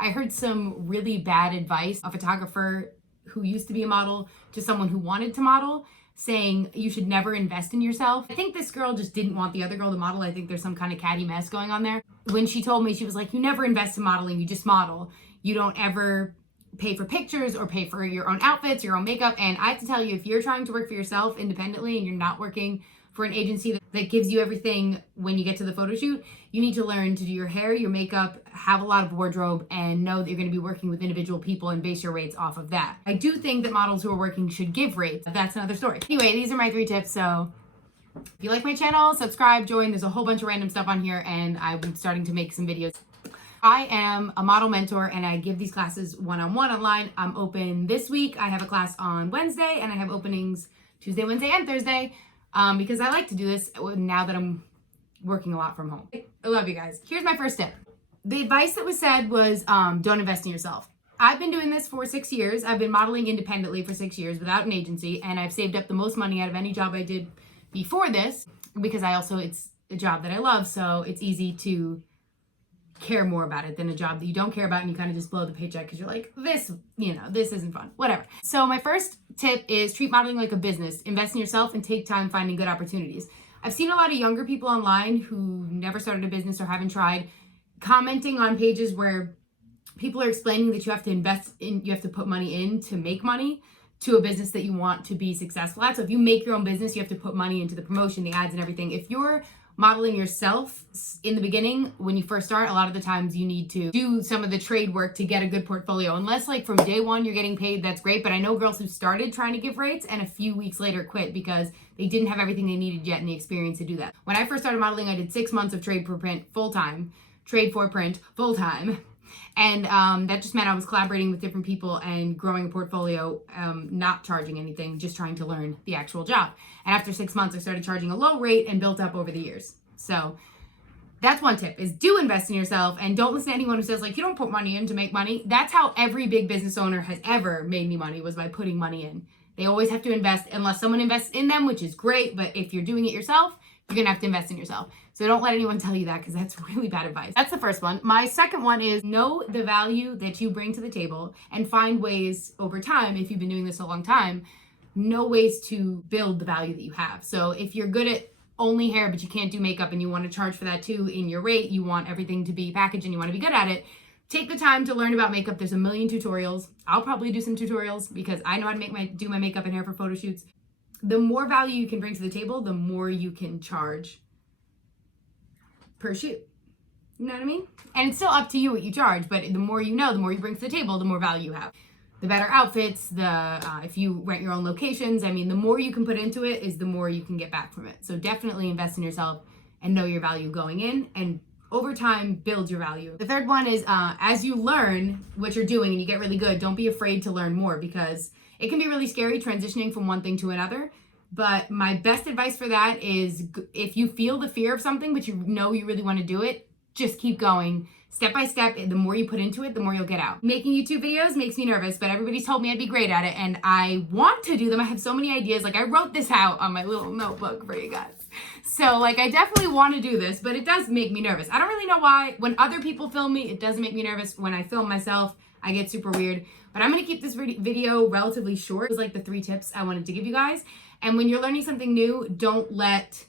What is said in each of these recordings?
I heard some really bad advice, a photographer who used to be a model to someone who wanted to model, saying you should never invest in yourself. I think this girl just didn't want the other girl to model. I think there's some kind of catty mess going on there. When she told me, she was like, you never invest in modeling, you just model. You don't ever pay for pictures or pay for your own outfits, your own makeup. And I have to tell you, if you're trying to work for yourself independently and you're not working for an agency that gives you everything when you get to the photo shoot, you need to learn to do your hair, your makeup, have a lot of wardrobe, and know that you're going to be working with individual people and base your rates off of that. I do think that models who are working should give rates. That's another story. Anyway, these are my 3 tips. So if you like my channel, subscribe, join. There's a whole bunch of random stuff on here, and I'm starting to make some videos. I am a model mentor, and I give these classes one-on-one online. I'm open this week. I have a class on Wednesday, and I have openings Tuesday, Wednesday, and Thursday because I like to do this now that I'm working a lot from home. I love you guys. Here's my first tip. The advice that was said was don't invest in yourself. I've been doing this for 6 years. I've been modeling independently for 6 years without an agency, and I've saved up the most money out of any job I did before this because it's a job that I love, so it's easy to care more about it than a job that you don't care about and you kind of just blow the paycheck because you're like, this isn't fun, whatever. So my first tip is treat modeling like a business. Invest in yourself and take time finding good opportunities. I've seen a lot of younger people online who never started a business or haven't tried commenting on pages where people are explaining that you have to put money in to make money to a business that you want to be successful at. So if you make your own business, you have to put money into the promotion, the ads and everything. If you're modeling yourself in the beginning, when you first start, a lot of the times you need to do some of the trade work to get a good portfolio. Unless like from day one you're getting paid, that's great. But I know girls who started trying to give rates and a few weeks later quit because they didn't have everything they needed yet in the experience to do that. When I first started modeling, I did 6 months of trade for print full-time, trade for print full-time. And that just meant I was collaborating with different people and growing a portfolio, not charging anything, just trying to learn the actual job. And after 6 months, I started charging a low rate and built up over the years. So that's one tip, is do invest in yourself and don't listen to anyone who says like, you don't put money in to make money. That's how every big business owner has ever made me money, was by putting money in. They always have to invest unless someone invests in them, which is great. But if you're doing it yourself, you're going to have to invest in yourself. So don't let anyone tell you that because that's really bad advice. That's the first one. My second one is know the value that you bring to the table and find ways over time, if you've been doing this a long time, know ways to build the value that you have. So if you're good at only hair, but you can't do makeup and you want to charge for that too in your rate, you want everything to be packaged and you want to be good at it, take the time to learn about makeup. There's a million tutorials. I'll probably do some tutorials because I know how to do my makeup and hair for photo shoots. The more value you can bring to the table, the more you can charge per shoot. You know what I mean? And it's still up to you what you charge, but the more you know, the more you bring to the table, the more value you have. The better outfits, if you rent your own locations, I mean, the more you can put into it is the more you can get back from it. So definitely invest in yourself and know your value going in, and over time, build your value. The third one is as you learn what you're doing and you get really good, don't be afraid to learn more because it can be really scary transitioning from one thing to another. But my best advice for that is if you feel the fear of something, but you know you really want to do it, just keep going. Step by step, the more you put into it, the more you'll get out. Making YouTube videos makes me nervous, but everybody's told me I'd be great at it, and I want to do them. I have so many ideas. Like, I wrote this out on my little notebook for you guys. So, like, I definitely want to do this, but it does make me nervous. I don't really know why. When other people film me, it doesn't make me nervous. When I film myself, I get super weird. But I'm going to keep this video relatively short. It was like the 3 tips I wanted to give you guys. And when you're learning something new, don't let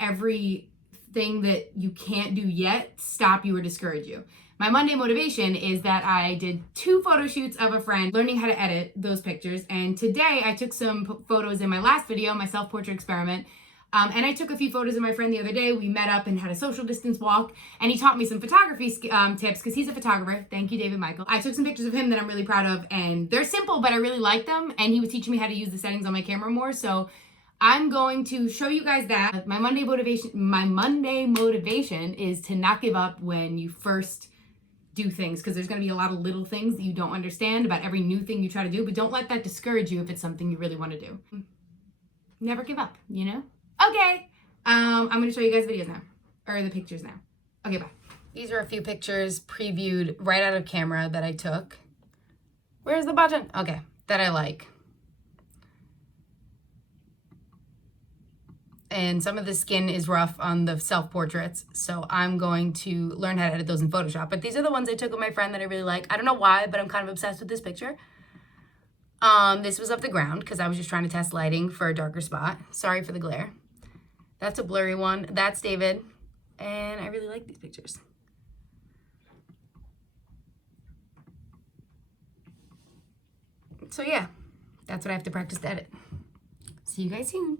everything that you can't do yet stop you or discourage you. My Monday motivation is that I did 2 photo shoots of a friend learning how to edit those pictures. And today I took some photos in my last video, my self-portrait experiment. And I took a few photos of my friend the other day. We met up and had a social distance walk, and he taught me some photography tips because he's a photographer. Thank you, David Michael. I took some pictures of him that I'm really proud of, and they're simple, but I really like them. And he was teaching me how to use the settings on my camera more. So I'm going to show you guys that. My Monday motivation is to not give up when you first do things, because there's going to be a lot of little things that you don't understand about every new thing you try to do, but don't let that discourage you if it's something you really want to do. Never give up, you know? Okay, I'm going to show you guys videos now, or the pictures now. Okay, bye. These are a few pictures previewed right out of camera that I took. Where's the button? Okay, that I like. and some of the skin is rough on the self-portraits. So I'm going to learn how to edit those in Photoshop. But these are the ones I took with my friend that I really like. I don't know why, but I'm kind of obsessed with this picture. This was of the ground because I was just trying to test lighting for a darker spot. Sorry for the glare. That's a blurry one. That's David. And I really like these pictures. So yeah, that's what I have to practice to edit. See you guys soon.